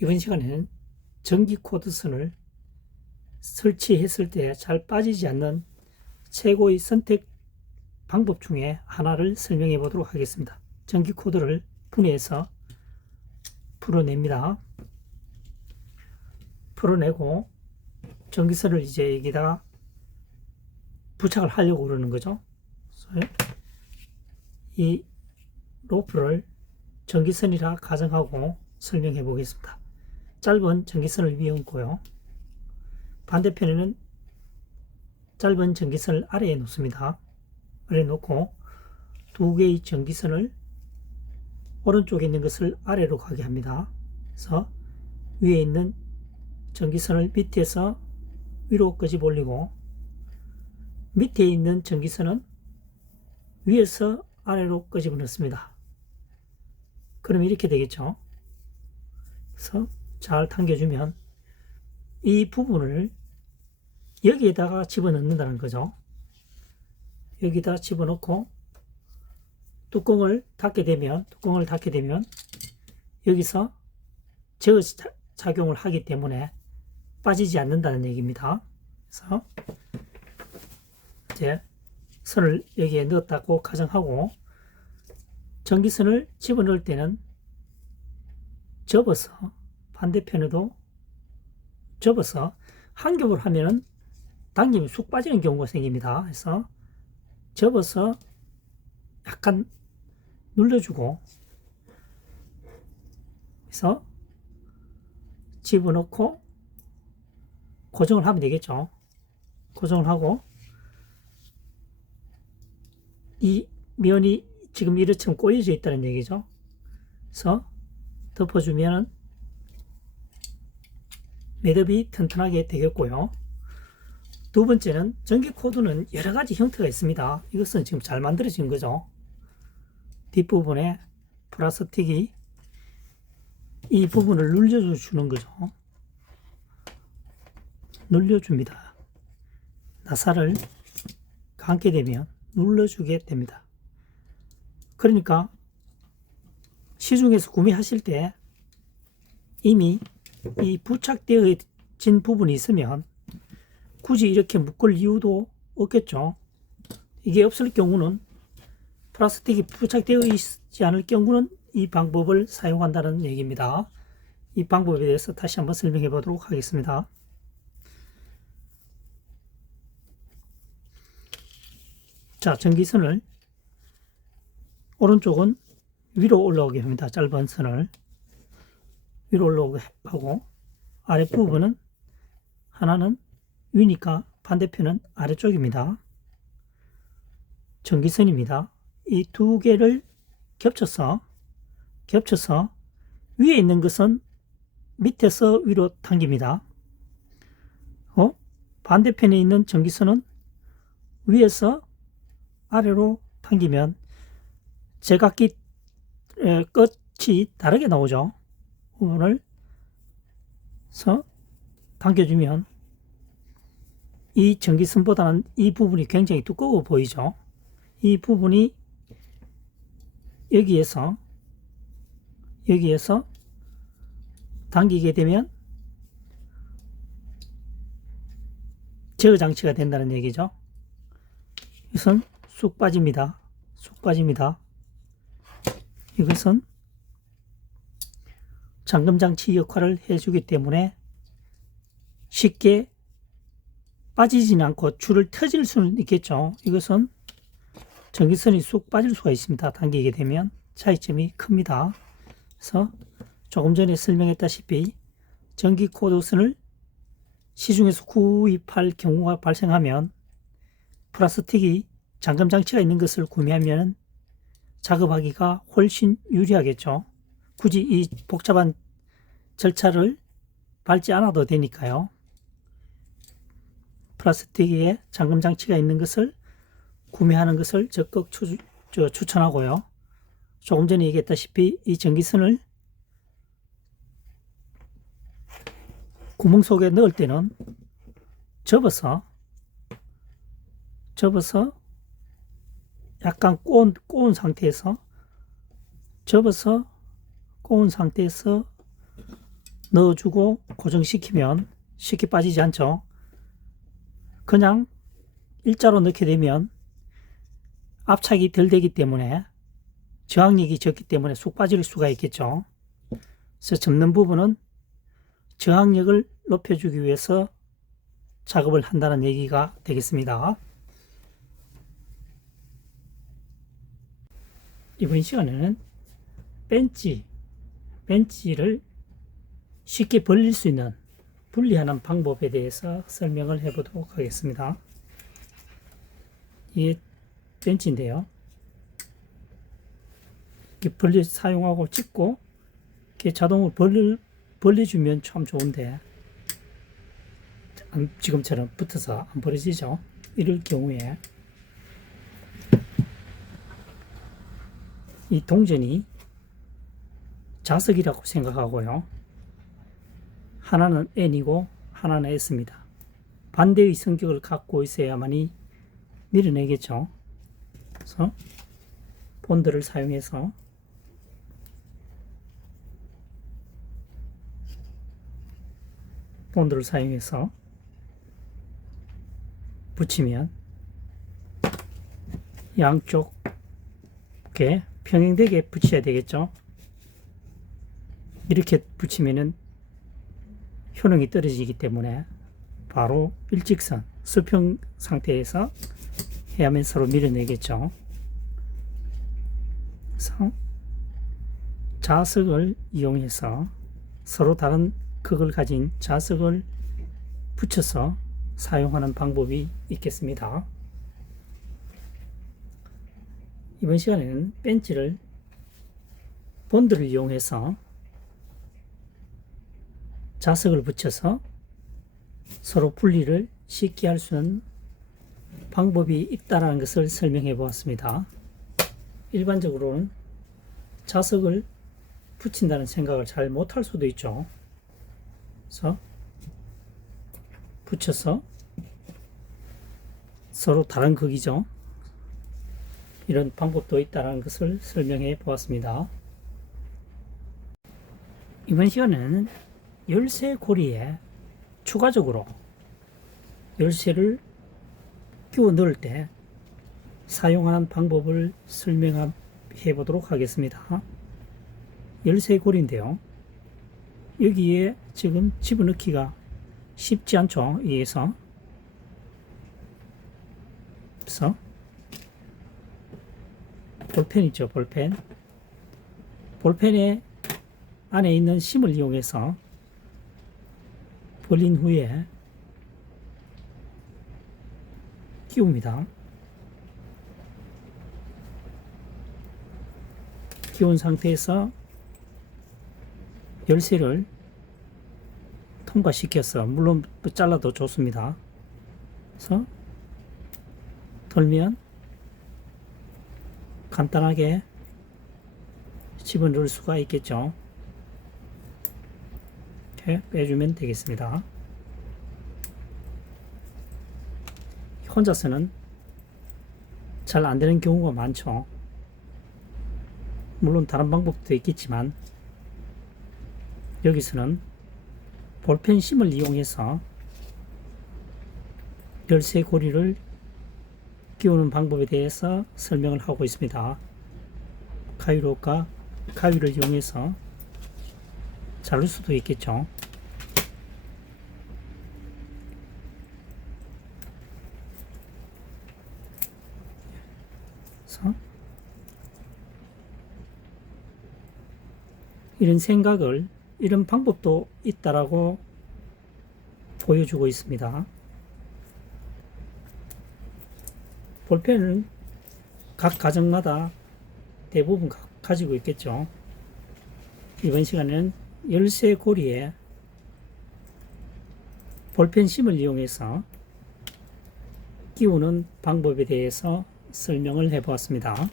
이번 시간에는 전기 코드선을 설치했을 때 잘 빠지지 않는 최고의 선택 방법 중에 하나를 설명해 보도록 하겠습니다. 전기 코드를 분해해서 풀어냅니다. 풀어내고 전기선을 이제 여기다가 부착을 하려고 그러는 거죠. 이 로프를 전기선이라 가정하고 설명해 보겠습니다. 짧은 전기선을 위에 얹고요. 반대편에는 짧은 전기선을 아래에 놓습니다. 아래에 놓고 두 개의 전기선을 오른쪽에 있는 것을 아래로 가게 합니다. 그래서 위에 있는 전기선을 밑에서 위로 끄집어 올리고 밑에 있는 전기선은 위에서 아래로 끄집어 넣습니다. 그럼 이렇게 되겠죠. 그래서 잘 당겨주면 이 부분을 여기에다가 집어넣는다는 거죠. 여기다 집어넣고 뚜껑을 닫게 되면 여기서 제어 작용을 하기 때문에 빠지지 않는다는 얘기입니다. 그래서 이제 선을 여기에 넣었다고 가정하고 전기선을 집어넣을 때는 접어서 반대편에도 접어서 한 겹을 하면은 당기면 쑥 빠지는 경우가 생깁니다. 그래서 접어서 약간 눌러주고 그래서 집어넣고 고정을 하면 되겠죠. 고정을 하고 이 면이 지금 이렇처럼 꼬여져 있다는 얘기죠. 그래서 덮어주면 매듭이 튼튼하게 되겠고요. 두 번째는 전기 코드는 여러 가지 형태가 있습니다. 이것은 지금 잘 만들어진 거죠. 뒷부분에 플라스틱이 이 부분을 눌려주는 거죠. 눌려줍니다. 나사를 감게 되면 눌러주게 됩니다. 그러니까 시중에서 구매하실 때 이미 이 부착되어진 부분이 있으면 굳이 이렇게 묶을 이유도 없겠죠. 이게 없을 경우는 플라스틱이 부착되어 있지 않을 경우는 이 방법을 사용한다는 얘기입니다. 이 방법에 대해서 다시 한번 설명해 보도록 하겠습니다. 자, 전기선을 오른쪽은 위로 올라오게 합니다. 짧은 선을 위로 올라오게 하고 아랫부분은 하나는 위니까 반대편은 아래쪽입니다. 전기선입니다. 이 두 개를 겹쳐서 위에 있는 것은 밑에서 위로 당깁니다. 반대편에 있는 전기선은 위에서 아래로 당기면 제각기 끝이 다르게 나오죠. 부분을 당겨주면 이 전기선보다는 이 부분이 굉장히 두꺼워 보이죠. 이 부분이 여기에서 당기게 되면 제어 장치가 된다는 얘기죠. 이것은 쑥 빠집니다. 이것은 잠금 장치 역할을 해주기 때문에 쉽게 빠지지는 않고 줄을 터질 수는 있겠죠. 이것은 전기선이 쑥 빠질 수가 있습니다. 당기게 되면 차이점이 큽니다. 그래서 조금 전에 설명했다시피 전기 코드선을 시중에서 구입할 경우가 발생하면 플라스틱이 잠금 장치가 있는 것을 구매하면 작업하기가 훨씬 유리하겠죠. 굳이 이 복잡한 절차를 밟지 않아도 되니까요. 플라스틱에 잠금 장치가 있는 것을 구매하는 것을 적극 추천하고요. 조금 전에 얘기했다시피 이 전기선을 구멍 속에 넣을 때는 접어서 약간 꼬운 상태에서 넣어주고 고정시키면 쉽게 빠지지 않죠. 그냥 일자로 넣게 되면 압착이 덜 되기 때문에 저항력이 적기 때문에 쑥 빠질 수가 있겠죠. 그래서 접는 부분은 저항력을 높여주기 위해서 작업을 한다는 얘기가 되겠습니다. 이번 시간에는 벤치를 쉽게 벌릴 수 있는 분리하는 방법에 대해서 설명을 해보도록 하겠습니다. 이게 벤치인데요. 이렇게 사용하고 찍고 이렇게 자동으로 벌려주면 참 좋은데 지금처럼 붙어서 안 벌어지죠. 이럴 경우에 이 동전이 자석이라고 생각하고요. 하나는 N이고 하나는 S입니다. 반대의 성격을 갖고 있어야만이 밀어내겠죠. 그래서 본드를 사용해서 붙이면 양쪽에 평행되게 붙여야 되겠죠. 이렇게 붙이면은 효능이 떨어지기 때문에 바로 일직선 수평 상태에서 해야만 서로 밀어내겠죠. 그래서 자석을 이용해서 서로 다른 극을 가진 자석을 붙여서 사용하는 방법이 있겠습니다. 이번 시간에는 본드를 이용해서 자석을 붙여서 서로 분리를 쉽게 할 수 있는 방법이 있다는 것을 설명해 보았습니다. 일반적으로는 자석을 붙인다는 생각을 잘 못할 수도 있죠. 그래서 붙여서 서로 다른 극이죠. 이런 방법도 있다는 것을 설명해 보았습니다. 이번 시간에는 열쇠 고리에 추가적으로 열쇠를 끼워 넣을 때 사용하는 방법을 설명해 보도록 하겠습니다. 열쇠 고리인데요. 여기에 지금 집어넣기가 쉽지 않죠. 위에서. 그래서 볼펜 있죠. 볼펜에 안에 있는 심을 이용해서 벌린 후에 끼웁니다. 끼운 상태에서 열쇠를 통과시켜서, 물론 잘라도 좋습니다. 그래서 돌면 간단하게 집어넣을 수가 있겠죠. 이렇게 빼주면 되겠습니다. 혼자서는 잘 안되는 경우가 많죠. 물론 다른 방법도 있겠지만 여기서는 볼펜 심을 이용해서 열쇠 고리를 끼우는 방법에 대해서 설명을 하고 있습니다. 가위를 이용해서 자를 수도 있겠죠. 그래서 이런 방법도 있다라고 보여주고 있습니다. 볼펜은 각 가정마다 대부분 가지고 있겠죠. 이번 시간에는 열쇠 고리에 볼펜 심을 이용해서 끼우는 방법에 대해서 설명을 해 보았습니다.